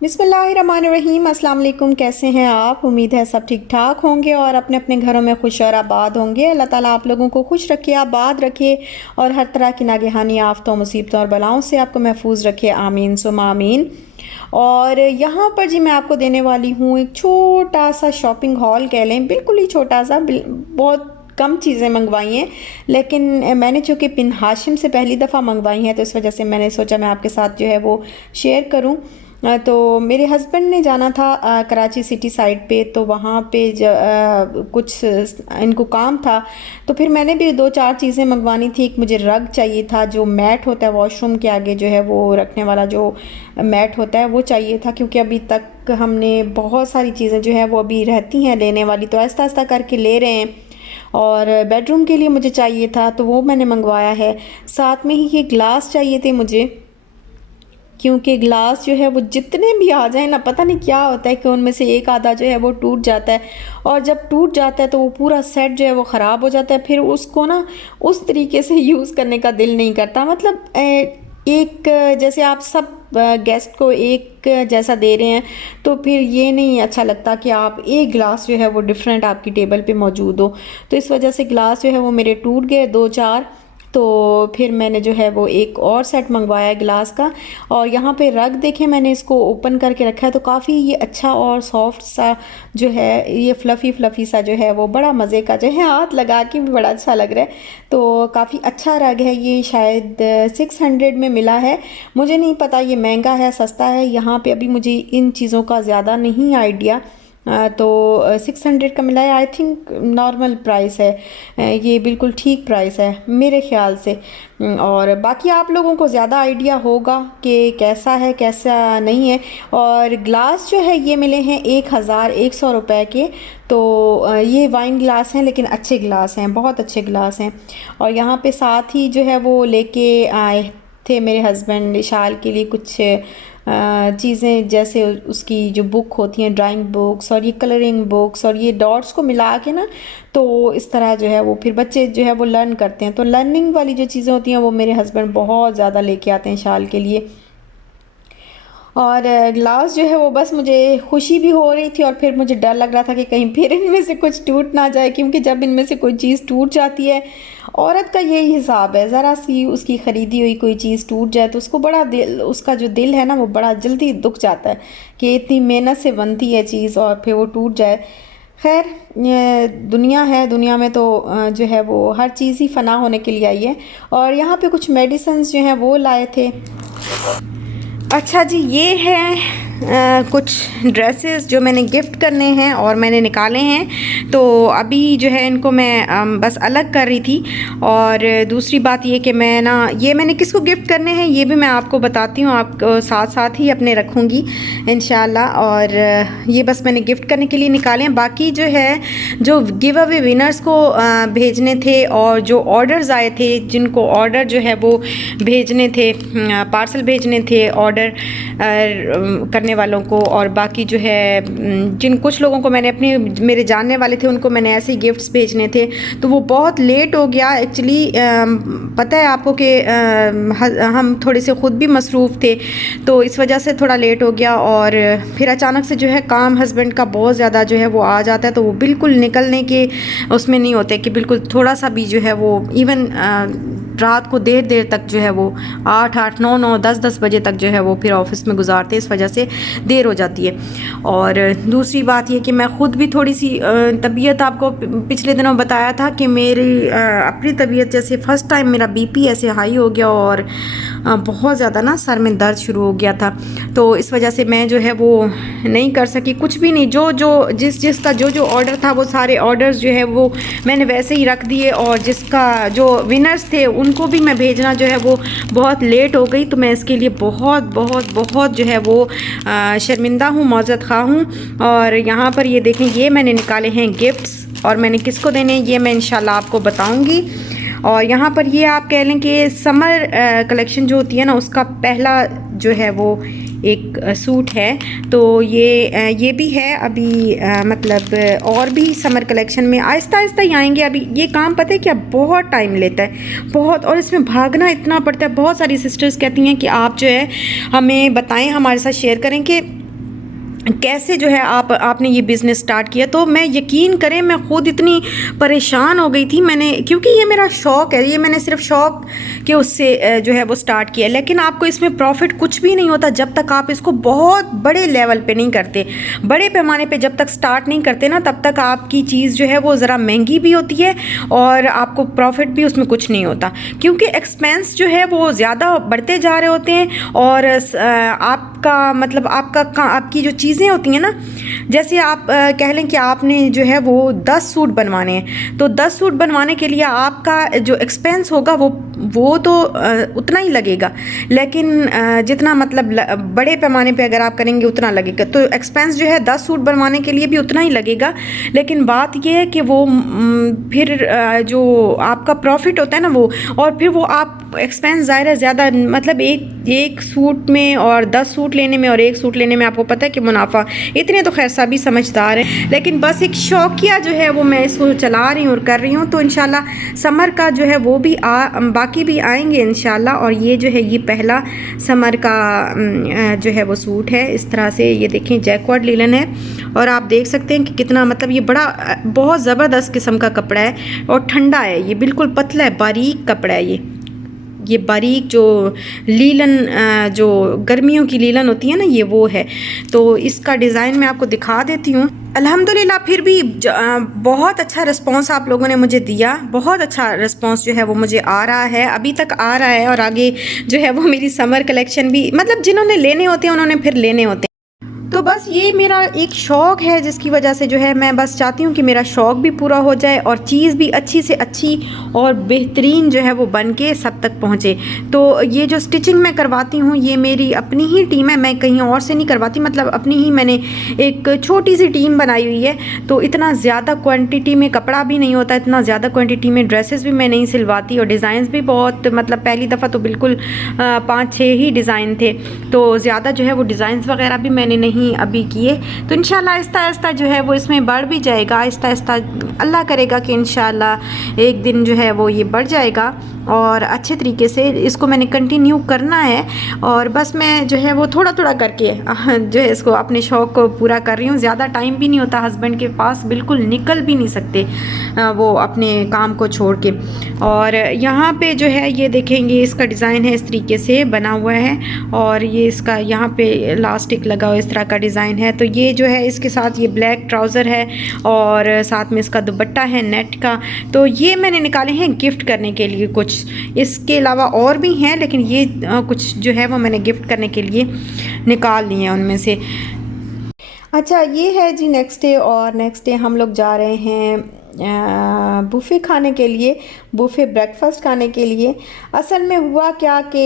बिस्मिल्लाहिर्रहमानिर्रहीम। अस्सलाम वालेकुम। कैसे हैं आप? उम्मीद है सब ठीक ठाक होंगे और अपने अपने घरों में खुश और आबाद होंगे। अल्लाह ताला आप लोगों को खुश रखे, आबाद रखे और हर तरह की नागहानी आफतों, मुसीबतों और बलाओं से आपको महफूज रखे। आमीन सुम्मा आमीन। और यहाँ पर जी मैं आपको देने वाली हूँ एक छोटा सा शॉपिंग हॉल कह लें, बिल्कुल ही छोटा सा। बहुत कम चीज़ें मंगवाई हैं, लेकिन मैंने चूँकि बिन हाशिम से पहली दफ़ा मंगवाई हैं तो इस वजह से मैंने सोचा मैं आपके साथ जो है वो शेयर करूं। तो मेरे हस्बैंड ने जाना था कराची सिटी साइड पे, तो वहाँ पे कुछ इनको काम था, तो फिर मैंने भी दो चार चीज़ें मंगवानी थी। एक मुझे रग चाहिए था, जो मैट होता है वॉशरूम के आगे जो है वो रखने वाला जो मैट होता है वो चाहिए था, क्योंकि अभी तक हमने बहुत सारी चीज़ें जो है वो अभी रहती हैं लेने वाली, तो आहिस्ता आहिस्ता करके ले रहे हैं। और बेडरूम के लिए मुझे चाहिए था तो वो मैंने मंगवाया है। साथ में ही ये ग्लास चाहिए थे मुझे, क्योंकि ग्लास जो है वो जितने भी आ जाए ना, पता नहीं क्या होता है कि उनमें से एक आधा जो है वो टूट जाता है, और जब टूट जाता है तो वो पूरा सेट जो है वो ख़राब हो जाता है। फिर उसको ना उस तरीके से यूज़ करने का दिल नहीं करता। मतलब एक जैसे आप सब गेस्ट को एक जैसा दे रहे हैं, तो फिर ये नहीं अच्छा लगता कि आप एक गिलास जो है वो डिफरेंट आपकी टेबल पे मौजूद हो। तो इस वजह से गिलास जो है वो मेरे टूट गए दो चार, तो फिर मैंने जो है वो एक और सेट मंगवाया गिलास का। और यहाँ पे रग देखें, मैंने इसको ओपन करके रखा है तो काफ़ी ये अच्छा और सॉफ्ट सा जो है, ये फ्लफ़ी फ्लफ़ी सा जो है वो बड़ा मज़े का जो है, हाथ लगा के भी बड़ा अच्छा लग रहा है। तो काफ़ी अच्छा रग है ये, शायद 600 में मिला है। मुझे नहीं पता ये महंगा है सस्ता है, यहाँ पे अभी मुझे इन चीज़ों का ज़्यादा नहीं आइडिया। तो 600 का मिला है। आई थिंक नॉर्मल प्राइस है, ये बिल्कुल ठीक प्राइस है मेरे ख़्याल से। और बाकी आप लोगों को ज़्यादा आइडिया होगा कि कैसा है कैसा नहीं है। और ग्लास जो है ये मिले हैं 1100 रुपये के। तो ये वाइन ग्लास हैं, लेकिन अच्छे ग्लास हैं, बहुत अच्छे ग्लास हैं। और यहाँ पे साथ ही जो है वो लेके आए थे मेरे हस्बैंड इशाल के लिए कुछ चीज़ें, जैसे उसकी जो बुक होती हैं, ड्राइंग बुक्स और ये कलरिंग बुक्स, और ये डॉट्स को मिला के ना, तो इस तरह जो है वो फिर बच्चे जो है वो लर्न करते हैं। तो लर्निंग वाली जो चीज़ें होती हैं वो मेरे हस्बैंड बहुत ज़्यादा लेके आते हैं शाल के लिए। और ग्लास जो है वो बस मुझे खुशी भी हो रही थी और फिर मुझे डर लग रहा था कि कहीं फिर इनमें से कुछ टूट ना जाए, क्योंकि जब इनमें से कोई चीज़ टूट जाती है, औरत का यही हिसाब है, ज़रा सी उसकी ख़रीदी हुई कोई चीज़ टूट जाए तो उसको बड़ा दिल, उसका जो दिल है ना वो बड़ा जल्दी दुख जाता है कि इतनी मेहनत से बनती है चीज़ और फिर वो टूट जाए। खैर, ये दुनिया है, दुनिया में तो जो है वो हर चीज़ ही फ़ना होने के लिए आई है। और यहाँ पे कुछ मेडिसिन्स जो हैं वो लाए थे। अच्छा जी, ये है कुछ ड्रेसेस जो मैंने गिफ्ट करने हैं और मैंने निकाले हैं, तो अभी जो है इनको मैं बस अलग कर रही थी। और दूसरी बात ये कि मैं ना, ये मैंने किसको गिफ्ट करने हैं ये भी मैं आपको बताती हूँ, आपको साथ साथ ही अपने रखूँगी इंशाल्लाह। और ये बस मैंने गिफ्ट करने के लिए निकाले हैं। बाकी जो है, जो गिव अवे विनर्स को भेजने थे और जो ऑर्डर्स आए थे, जिनको ऑर्डर जो है वो भेजने थे, पार्सल भेजने थे ऑर्डर करने वालों को, और बाकी जो है जिन कुछ लोगों को मैंने अपने मेरे जानने वाले थे उनको मैंने ऐसे ही गिफ्ट्स भेजने थे, तो वो बहुत लेट हो गया एक्चुअली। पता है आपको कि हम थोड़े से ख़ुद भी मसरूफ़ थे, तो इस वजह से थोड़ा लेट हो गया। और फिर अचानक से जो है काम हस्बैंड का बहुत ज़्यादा जो है वो आ जाता है, तो वो बिल्कुल निकलने के उसमें नहीं होते कि बिल्कुल थोड़ा सा भी जो है वो, इवन रात को देर देर तक जो है वो 8 9 9 10 बजे तक जो है वो फिर ऑफिस में गुजारते हैं, इस वजह से देर हो जाती है। और दूसरी बात ये कि मैं ख़ुद भी थोड़ी सी तबीयत, आपको पिछले दिनों बताया था कि मेरी अपनी तबीयत, जैसे फ़र्स्ट टाइम मेरा बीपी ऐसे हाई हो गया और बहुत ज़्यादा ना सर में दर्द शुरू हो गया था, तो इस वजह से मैं जो है वो नहीं कर सकी कुछ भी नहीं। जिसका जो ऑर्डर था वो सारे ऑर्डर्स जो है वो मैंने वैसे ही रख दिए, और जिसका जो विनर्स थे उनको भी मैं भेजना जो है वो बहुत लेट हो गई, तो मैं इसके लिए बहुत बहुत बहुत जो है वो शर्मिंदा हूँ, मौजूद खा हूँ। और यहाँ पर ये देखें, ये मैंने निकाले हैं गिफ्ट्स, और मैंने किसको देने ये मैं इंशाल्लाह आपको बताऊँगी। और यहाँ पर ये आप कह लें कि समर कलेक्शन जो होती है ना, उसका पहला जो है वो एक सूट है, तो ये भी है अभी, मतलब और भी समर कलेक्शन में आहिस्ता आहिस्ता ही आएंगे। अभी ये काम पता है क्या, बहुत टाइम लेता है बहुत, और इसमें भागना इतना पड़ता है। बहुत सारी सिस्टर्स कहती हैं कि आप जो है हमें बताएं, हमारे साथ शेयर करें कि कैसे जो है आपने ये बिज़नेस स्टार्ट किया। तो मैं यकीन करें मैं ख़ुद इतनी परेशान हो गई थी, मैंने क्योंकि ये मेरा शौक़ है, ये मैंने सिर्फ शौक़ के उससे जो है वो स्टार्ट किया। लेकिन आपको इसमें प्रॉफिट कुछ भी नहीं होता जब तक आप इसको बहुत बड़े लेवल पे नहीं करते, बड़े पैमाने पे जब तक स्टार्ट नहीं करते ना, तब तक आपकी चीज़ जो है वो ज़रा महंगी भी होती है और आपको प्रॉफिट भी उसमें कुछ नहीं होता, क्योंकि एक्सपेंस जो है वो ज़्यादा बढ़ते जा रहे होते हैं। और आपका मतलब आपकी जो चीज़ें होती हैं ना, जैसे आप कह लें कि आपने जो है वो 10 सूट बनवाने हैं, तो 10 सूट बनवाने के लिए आपका जो एक्सपेंस होगा वो तो उतना ही लगेगा, लेकिन जितना मतलब बड़े पैमाने पे अगर आप करेंगे उतना लगेगा। तो एक्सपेंस जो है 10 सूट बनवाने के लिए भी उतना ही लगेगा, लेकिन बात ये है कि वो फिर जो आपका प्रॉफिट होता है ना वो, और फिर वो आप एक्सपेंस ज़ाहिर है ज़्यादा, मतलब एक सूट में और 10 सूट लेने में और एक सूट लेने में आपको पता है कि मुनाफा इतने तो खैर सभी समझदार हैं, लेकिन बस एक शौकिया जो है वो मैं इसको चला रही हूँ और कर रही हूँ। तो इंशाल्लाह समर का जो है वो भी बाकी भी आएंगे इंशाल्लाह। और ये जो है ये पहला समर का जो है वो सूट है, इस तरह से ये देखें जैकवार्ड लिनन है, और आप देख सकते हैं कि कितना मतलब ये बड़ा बहुत ज़बरदस्त किस्म का कपड़ा है और ठंडा है, ये बिल्कुल पतला है, बारीक कपड़ा है ये बारीक जो लीलन जो गर्मियों की लीलन होती है ना, ये वो है। तो इसका डिज़ाइन मैं आपको दिखा देती हूँ। अल्हम्दुलिल्लाह फिर भी बहुत अच्छा रिस्पांस आप लोगों ने मुझे दिया, बहुत अच्छा रिस्पांस जो है वो मुझे आ रहा है, अभी तक आ रहा है, और आगे जो है वो मेरी समर कलेक्शन भी, मतलब जिन्होंने लेने होते हैं उन्होंने फिर लेने होते हैं। तो बस ये मेरा एक शौक़ है जिसकी वजह से जो है मैं बस चाहती हूँ कि मेरा शौक़ भी पूरा हो जाए और चीज़ भी अच्छी से अच्छी और बेहतरीन जो है वो बन के सब तक पहुँचे। तो ये जो स्टिचिंग मैं करवाती हूँ ये मेरी अपनी ही टीम है, मैं कहीं और से नहीं करवाती, मतलब अपनी ही मैंने एक छोटी सी टीम बनाई हुई है। तो इतना ज़्यादा क्वान्टिटी में कपड़ा भी नहीं होता, इतना ज़्यादा क्वान्टिटी में ड्रेसेस भी मैं नहीं सिलवाती, और डिज़ाइंस भी बहुत, मतलब पहली दफ़ा तो बिल्कुल 5-6 ही डिज़ाइन थे, तो ज़्यादा जो है वो डिज़ाइंस वगैरह भी मैंने नहीं अभी किए। तो इंशाल्लाह आहिस्ता आहिस्ता जो है वो इसमें बढ़ भी जाएगा, आहिस्ता आहिस्ता अल्लाह करेगा कि इंशाल्लाह एक दिन जो है वो ये बढ़ जाएगा और अच्छे तरीके से इसको मैंने कंटिन्यू करना है। और बस मैं जो है वो थोड़ा थोड़ा करके जो है इसको अपने शौक़ को पूरा कर रही हूँ। ज़्यादा टाइम भी नहीं होता हस्बैंड के पास, बिल्कुल निकल भी नहीं सकते वो अपने काम को छोड़ के। और यहाँ पे जो है ये देखेंगे इसका डिज़ाइन है, इस तरीके से बना हुआ है, और ये इसका यहाँ पे इलास्टिक लगा हुआ इस तरह का डिज़ाइन है। तो ये जो है इसके साथ ये ब्लैक ट्राउज़र है और साथ में इसका दुपट्टा है नेट का। तो ये मैंने निकाले हैं गिफ्ट करने के लिए कुछ, इसके अलावा और भी हैं, लेकिन ये कुछ जो है वो मैंने गिफ्ट करने के लिए निकाल लिए हैं उनमें से। अच्छा ये है जी नेक्स्ट डे, और नेक्स्ट डे हम लोग जा रहे हैं बुफ़े खाने के लिए, बुफ़े ब्रेकफास्ट खाने के लिए। असल में हुआ क्या कि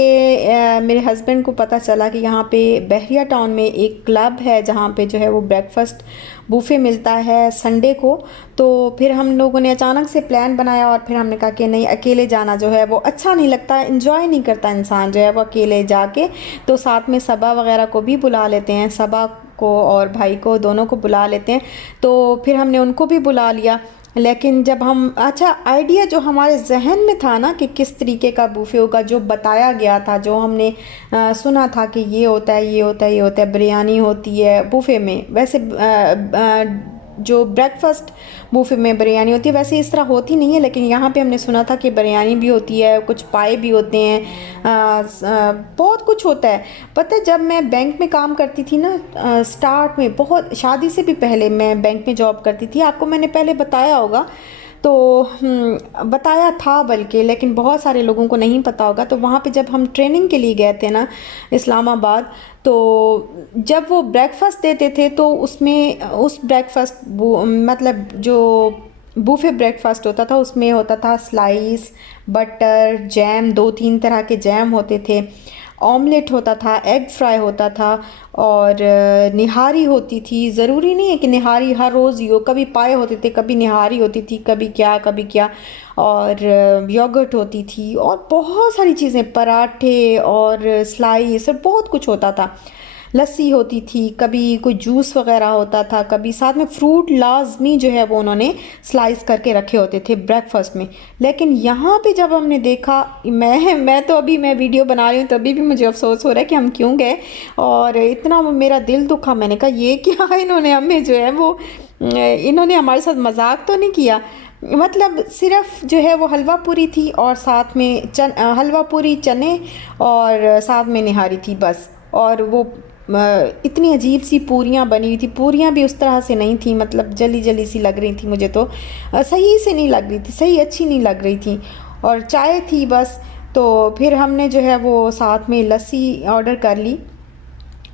मेरे हस्बैंड को पता चला कि यहाँ पे बहरिया टाउन में एक क्लब है जहाँ पे जो है वो ब्रेकफास्ट बुफ़े मिलता है संडे को। तो फिर हम लोगों ने अचानक से प्लान बनाया और फिर हमने कहा कि नहीं, अकेले जाना जो है वो अच्छा नहीं लगता, इन्जॉय नहीं करता इंसान जो है वो अकेले जाके। तो साथ में सबा वगैरह को भी बुला लेते हैं, सबा को और भाई को दोनों को बुला लेते हैं। तो फिर हमने उनको भी बुला लिया। लेकिन जब हम, अच्छा आइडिया जो हमारे जहन में था ना कि किस तरीके का बुफ़े होगा, जो बताया गया था, जो हमने सुना था कि ये होता है, ये होता है, ये होता है, बिरयानी होती है बुफ़े में, वैसे जो ब्रेकफास्ट बुफ़े में बिरयानी होती है वैसे इस तरह होती नहीं है, लेकिन यहाँ पे हमने सुना था कि बिरयानी भी होती है, कुछ पाए भी होते हैं, बहुत कुछ होता है। पता है जब मैं बैंक में काम करती थी ना, स्टार्ट में, बहुत शादी से भी पहले मैं बैंक में जॉब करती थी, आपको मैंने पहले बताया होगा, तो बताया था बल्कि, लेकिन बहुत सारे लोगों को नहीं पता होगा। तो वहाँ पे जब हम ट्रेनिंग के लिए गए थे ना इस्लामाबाद, तो जब वो ब्रेकफास्ट देते थे तो उसमें उस ब्रेकफास्ट मतलब जो बुफ़े ब्रेकफास्ट होता था उसमें होता था स्लाइस, बटर, जैम, 2-3 तरह के जैम होते थे, ऑमलेट होता था, एग फ्राई होता था, और निहारी होती थी। ज़रूरी नहीं है कि निहारी हर रोज़ ही हो, कभी पाए होते थे, कभी निहारी होती थी, कभी क्या, और योगर्ट होती थी, और बहुत सारी चीज़ें, पराठे और स्लाइस और बहुत कुछ होता था। लस्सी होती थी, कभी कोई जूस वगैरह होता था, कभी साथ में फ्रूट लाजमी जो है वो उन्होंने स्लाइस करके रखे होते थे ब्रेकफास्ट में। लेकिन यहाँ पे जब हमने देखा, मैं तो अभी मैं वीडियो बना रही हूँ तभी भी मुझे अफसोस हो रहा है कि हम क्यों गए, और इतना मेरा दिल दुखा। मैंने कहा ये क्या इन्होंने हमें जो है वो इन्होंने हमारे साथ मजाक तो नहीं किया। मतलब सिर्फ जो है वो हलवा पूरी थी और साथ में हलवा पूरी, चने और साथ में निहारी थी बस। और वो इतनी अजीब सी पूरियाँ बनी हुई थी, पूरियाँ भी उस तरह से नहीं थी, मतलब जली जली सी लग रही थी मुझे तो, सही से नहीं लग रही थी, सही अच्छी नहीं लग रही थी। और चाय थी बस। तो फिर हमने जो है वो साथ में लस्सी ऑर्डर कर ली।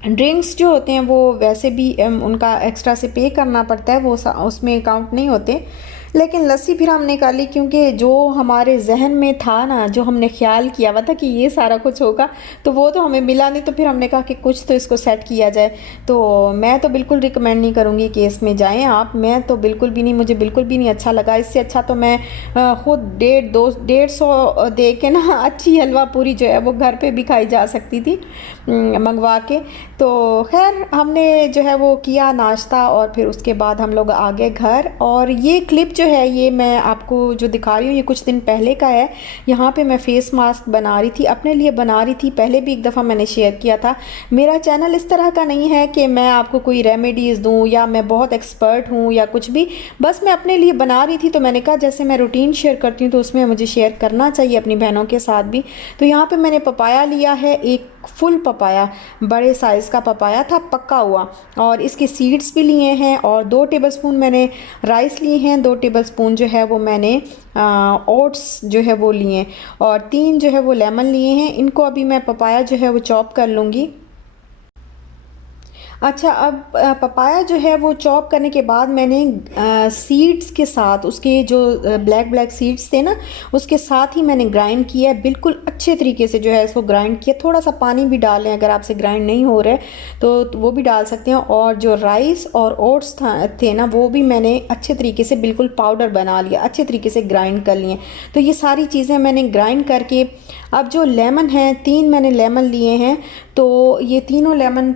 ड्रिंक्स जो होते हैं वो वैसे भी उनका एक्स्ट्रा से पे करना पड़ता है, वो उसमें काउंट नहीं होते। लेकिन लस्सी फिर हमने कर ली, क्योंकि जो हमारे जहन में था ना, जो हमने ख्याल किया हुआ था कि ये सारा कुछ होगा, तो वो तो हमें मिला नहीं। तो फिर हमने कहा कि कुछ तो इसको सेट किया जाए। तो मैं तो बिल्कुल रिकमेंड नहीं करूँगी कि इसमें जाएं आप, मैं तो बिल्कुल भी नहीं, मुझे बिल्कुल भी नहीं अच्छा लगा। इससे अच्छा तो मैं ख़ुद 150 दे के ना अच्छी हलवा पूरी जो है वो घर पे भी खाई जा सकती थी मंगवा के। तो खैर हमने जो है वो किया नाश्ता, और फिर उसके बाद हम लोग आ गए घर। और ये क्लिप जो है ये मैं आपको जो दिखा रही हूँ ये कुछ दिन पहले का है। यहाँ पे मैं फ़ेस मास्क बना रही थी, अपने लिए बना रही थी, पहले भी एक दफ़ा मैंने शेयर किया था। मेरा चैनल इस तरह का नहीं है कि मैं आपको कोई रेमेडीज़ दूँ या मैं बहुत एक्सपर्ट हूँ या कुछ भी, बस मैं अपने लिए बना रही थी। तो मैंने कहा जैसे मैं रूटीन शेयर करती हूँ तो उसमें मुझे शेयर करना चाहिए अपनी बहनों के साथ भी। तो यहाँ पर मैंने पपाया लिया है, एक फुल पपाया, बड़े साइज़ का पपाया था, पका हुआ, और इसके सीड्स भी लिए हैं। और 2 टेबलस्पून मैंने राइस लिए हैं, 2 टेबलस्पून जो है वो मैंने ओट्स जो है वो लिए हैं, और 3 जो है वो लेमन लिए हैं। इनको अभी मैं पपाया जो है वो चॉप कर लूँगी। अच्छा, अब पपाया जो है वो चॉप करने के बाद मैंने सीड्स के साथ, उसके जो ब्लैक ब्लैक सीड्स थे ना, उसके साथ ही मैंने ग्राइंड किया है, बिल्कुल अच्छे तरीके से जो है इसको ग्राइंड किया। थोड़ा सा पानी भी डालें, अगर आपसे ग्राइंड नहीं हो रहा है तो वो भी डाल सकते हैं। और जो राइस और ओट्स थे ना, वो भी मैंने अच्छे तरीके से बिल्कुल पाउडर बना लिया, अच्छे तरीके से ग्राइंड कर लिए। तो ये सारी चीज़ें मैंने ग्राइंड करके, अब जो लेमन है, 3 मैंने लेमन लिए हैं, तो ये तीनों लेमन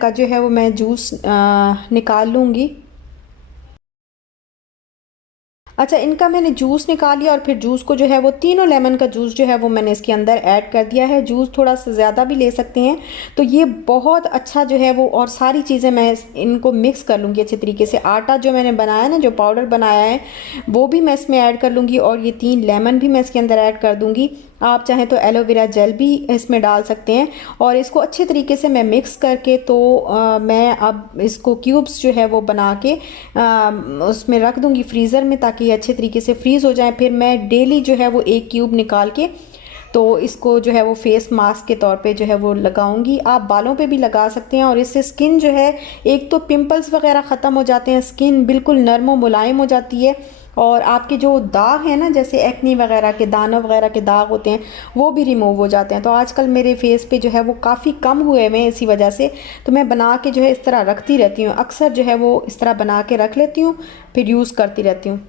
का जो है वो मैं जूस निकाल लूँगी। अच्छा, इनका मैंने जूस निकाल लिया, और फिर जूस को जो है वो तीनों लेमन का जूस जो है वो मैंने इसके अंदर ऐड कर दिया है। जूस थोड़ा सा ज़्यादा भी ले सकते हैं। तो ये बहुत अच्छा जो है वो, और सारी चीज़ें मैं इनको मिक्स कर लूँगी अच्छे तरीके से। आटा जो मैंने बनाया ना, जो पाउडर बनाया है, वो भी मैं इसमें ऐड कर लूँगी, और ये 3 लेमन भी मैं इसके अंदर ऐड कर दूँगी। आप चाहें तो एलोवेरा जेल भी इसमें डाल सकते हैं। और इसको अच्छे तरीके से मैं मिक्स करके, तो मैं अब इसको क्यूब्स जो है वो बना के उसमें रख दूँगी फ्रीज़र में, ताकि अच्छे तरीके से फ्रीज़ हो जाए। फिर मैं डेली जो है वो 1 क्यूब निकाल के, तो इसको जो है वो फेस मास्क के तौर पे जो है वो लगाऊंगी। आप बालों पे भी लगा सकते हैं, और इससे स्किन जो है, एक तो पिंपल्स वगैरह ख़त्म हो जाते हैं, स्किन बिल्कुल नरम और मुलायम हो जाती है, और आपके जो दाग हैं ना, जैसे एक्नी वगैरह के, दानों वगैरह के दाग होते हैं, वो भी रिमूव हो जाते हैं। तो आजकल मेरे फेस पे जो है वो काफ़ी कम हुए हुए हैं इसी वजह से। तो मैं बना के जो है इस तरह रखती रहती हूँ, अक्सर जो है वो इस तरह बना के रख लेती हूँ, फिर यूज़ करती रहती हूँ।